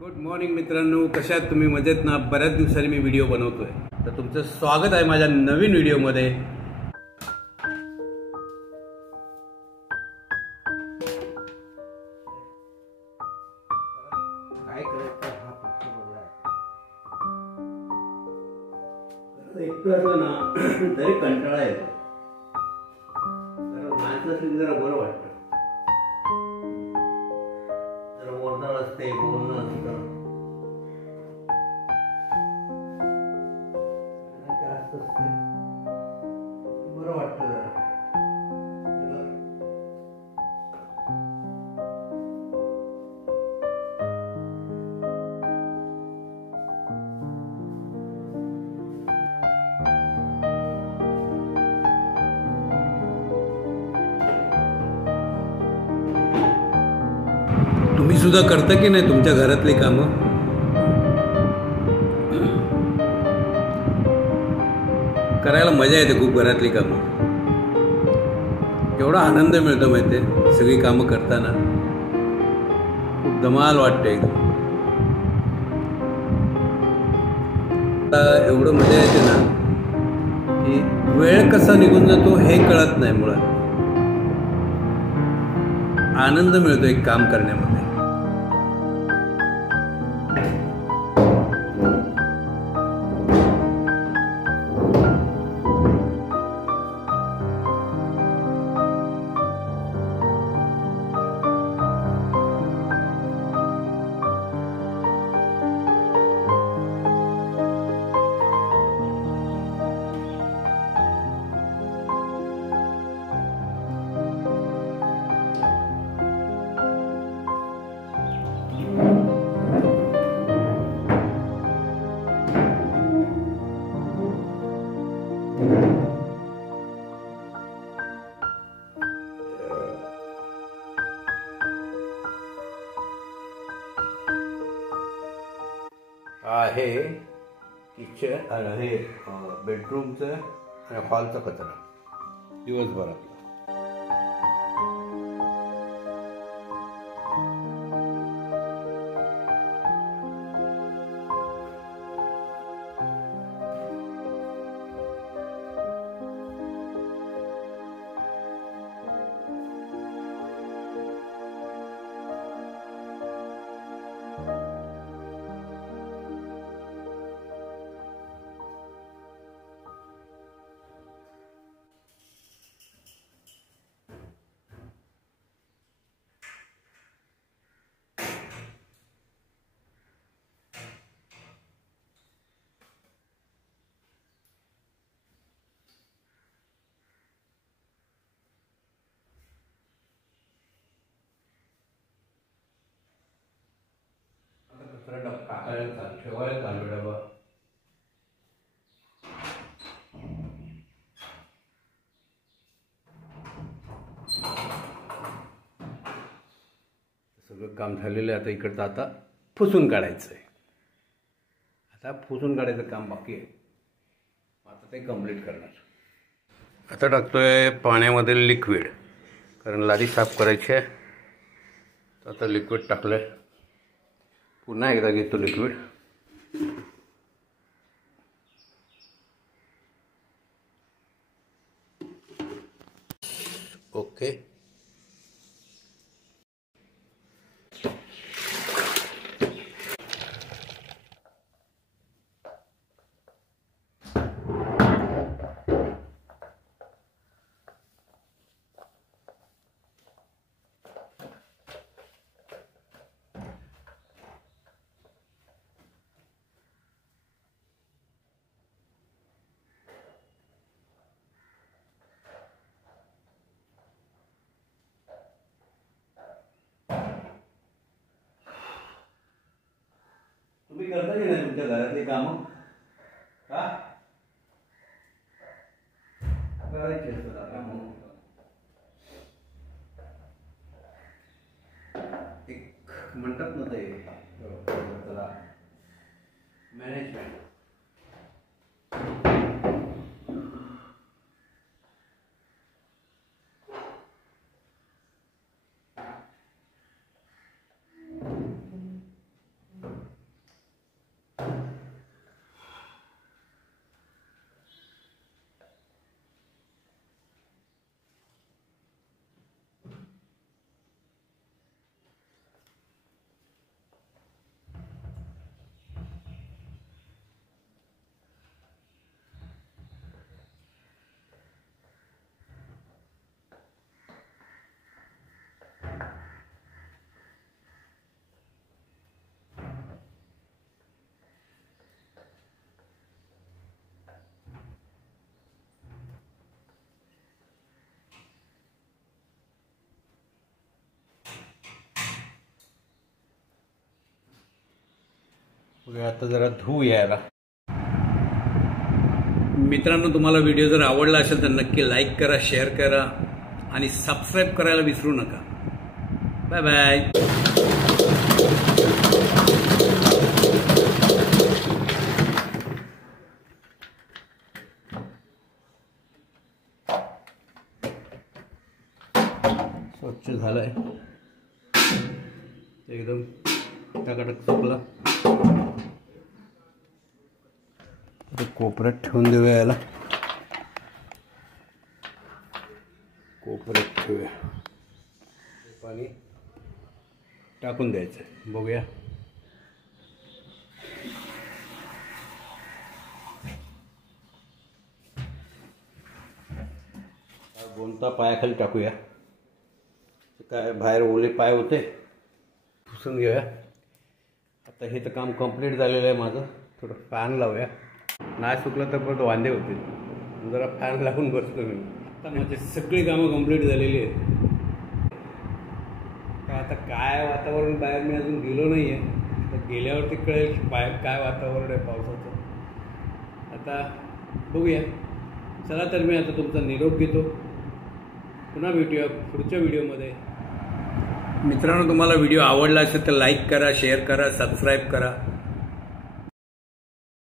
Good morning मित्रांनो, कशा आहात तुम्ही? मजेत ना? बऱ्याच दिवसांनी मी व्हिडिओ बनवतोय, तर तुमचं स्वागत आहे माझ्या नवीन व्हिडिओमध्ये. काय करायचं हा प्रश्न पडला आहे. एकटं ना तरी कंटाळा येतो. माणसं असली की जरा बरं वाटतं. जरा वर्दळ असते, बोलणं असतं, बरं वाटतं जरा. तुम्ही सुद्धा करता की नाही तुमच्या घरातली कामं? करायला मजा येते खूप घरातली कामं. एवढा आनंद मिळतो माहिती आहे सगळी कामं करताना. खूप धमाल वाटते एकदम. एवढं मजा येते ना की वेळ कसा निघून जातो हे कळत नाही. मुळात आनंद मिळतो एक काम करण्यामध्ये. आहे किचन, हे बेडरूमचं आणि हॉलचा कचरा दिवसभरात. दुसरा टाकायला ठेवायला चालू डबा. सगळं काम झालेलं आहे. आता इकडचं आता पुसून काढायचं आहे. आता पुसून काढायचं काम बाकी आहे. आता ते कंप्लीट करणार. आता टाकतोय पाण्यामध्ये लिक्विड, कारण लादी साफ करायची आहे. आता लिक्विड टाकलंय. पुन्हा एकदा घेतो लिक्विड. ओके. तुम्ही करता की नाही तुमच्या घरातली कामं? का करायची असतात कामं? एक म्हणतात ना ते मॅनेजमेंट. बघूया आता जरा धू यायला. मित्रांनो, तुम्हाला व्हिडिओ जर आवडला असेल तर नक्की लाईक करा, शेअर करा आणि सबस्क्राईब करायला विसरू नका. Bye bye. स्वच्छ झालंय एकदम टकाटक सुकला. कोपऱ्यात ठेवून देऊया याला. कोपऱ्यात ठेवूया. पाणी टाकून द्यायचं. बघूया. गोंता पायाखाली टाकूया. काय बाहेर ओले पाय होते, पुसून घेऊया. आता हे तर काम कंप्लीट झालेलं आहे माझं. थोडं फॅन लावूया. नाही सुकलं तर परत वांदे होतील. जरा फॅन लावून बसतो मी. आता माझी सगळी कामं कंप्लीट झालेली आहेत. आता काय वातावरण बाहेर मी अजून गेलो नाही आहे. तर गेल्यावरती कळेल की बाहेर काय वातावरण आहे पावसाचं. आता बघूया. चला तर मी आता तुमचा निरोप घेतो. पुन्हा भेटूया पुढच्या व्हिडिओमध्ये. मित्रांनो, तुम्हाला व्हिडिओ आवडला असेल तर लाईक करा, शेअर करा, सबस्क्राईब करा.